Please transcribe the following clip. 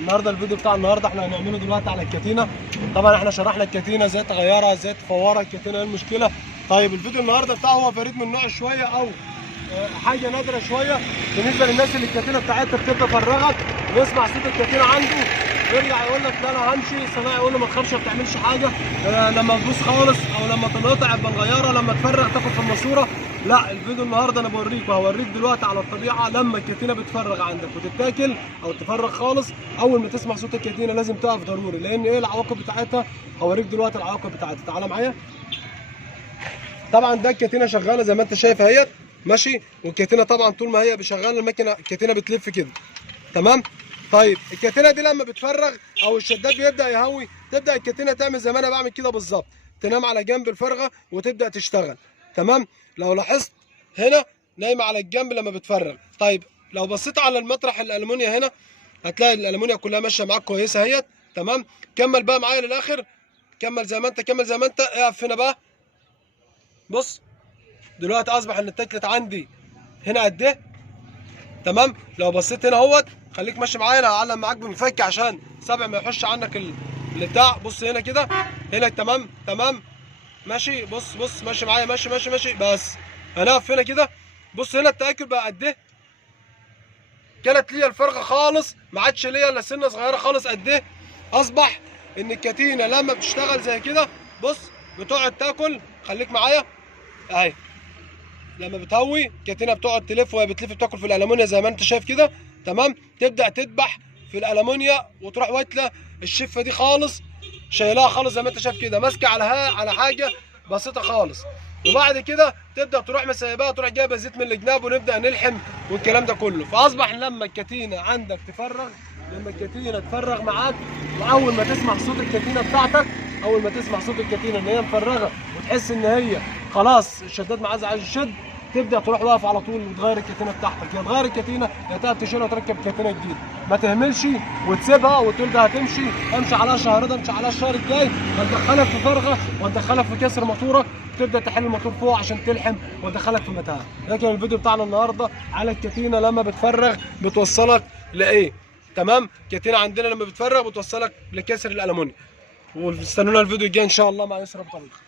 النهارده الفيديو بتاع النهارده احنا هنعمله دلوقتي على الكتينه. طبعا احنا شرحنا الكتينه ازاي تغيرها ازاي تفورها الكتينه، ايه المشكله. طيب الفيديو النهارده بتاعه هو فريد من نوع شويه او حاجه نادره شويه بالنسبه للناس اللي الكتينه بتاعتها بتبقى فرغت ويسمع صوت الكتينه عنده يرجع يقول لك لا انا همشي، الصنايعي يقول له ما تخافش ما بتعملش حاجه، لما تبوظ خالص او لما تنقطع بنغيرها، لما تفرغ تاخد في الماسوره. لا، الفيديو النهارده انا بوريك دلوقتي على الطبيعه لما الكتينه بتفرغ عندك وتتاكل او تفرغ خالص. اول ما تسمع صوت الكتينه لازم تقف ضروري، لان ايه العواقب بتاعتها. هوريك دلوقتي العواقب بتاعتها، تعالى معايا. طبعا ده الكتينه شغاله زي ما انت شايف اهيت ماشي، والكتينه طبعا طول ما هي شغاله الماكينه الكتينه بتلف كده تمام. طيب الكتينه دي لما بتفرغ او الشداد بيبدا يهوي، تبدا الكتينه تعمل زي ما انا بعمل كده بالظبط، تنام على جنب الفرغه وتبدا تشتغل تمام. لو لاحظت هنا نايمه على الجنب لما بتفرغ. طيب لو بصيت على المطرح الالومنيا هنا هتلاقي الالومنيا كلها ماشيه معاك كويسه اهيت تمام. كمل بقى معايا للاخر، كمل زي ما انت، كمل زي ما انت. اقف هنا بقى، بص دلوقتي اصبح ان اتاكلت عندي هنا قد ايه تمام. لو بصيت هنا اهوت، خليك ماشي معايا، انا هعلم معاك بمفك عشان سبع ما يخش عنك البتاع. بص هنا كده، هنا تمام تمام ماشي. بص ماشي معايا، ماشي بس. هنقف هنا كده، بص هنا التاكل بقى قد ايه. كانت ليا الفرخه خالص، ما عادش ليا الا سنه صغيره خالص. قد ايه اصبح ان الكتينه لما بتشتغل زي كده بص بتقعد تاكل. خليك معايا اهي، لما بتهوي الكتينه بتقعد تلف، وهي بتلف بتاكل في الالومنيا زي ما انت شايف كده تمام. تبدا تذبح في الالومنيا وتروح واكله الشفه دي خالص، شايلها خالص زي ما انت شايف كده، ماسكه على حاجه بسيطه خالص. وبعد كده تبدا تروح مسيباها، تروح جايبه زيت من الجناب ونبدا نلحم والكلام ده كله. فاصبح لما الكتينه عندك تفرغ، لما الكتينه تفرغ معاك، واول ما تسمع صوت الكتينه بتاعتك، اول ما تسمع صوت الكتينه ان هي مفرغه وتحس ان هي خلاص الشداد معاه عايز يشد، تبدا تروح واقف على طول وتغير الكتينه بتاعتك. يا تغير الكتينه يا تقف تشيلها وتركب كتينه جديده. ما تهملش وتسيبها وتقول ده هتمشي، امشي عليها شهر ده، امشي عليها الشهر الجاي، هتدخلك في فرغه وتدخلك في كسر موتورك، تبدا تحل الموتور فوق عشان تلحم وتدخلك في متاهه. لكن الفيديو بتاعنا النهارده على الكتينه لما بتفرغ بتوصلك لايه تمام. الكتينه عندنا لما بتفرغ بتوصلك لكسر الالومنيوم. واستنونا الفيديو الجاي ان شاء الله مع يسرا بطريقه.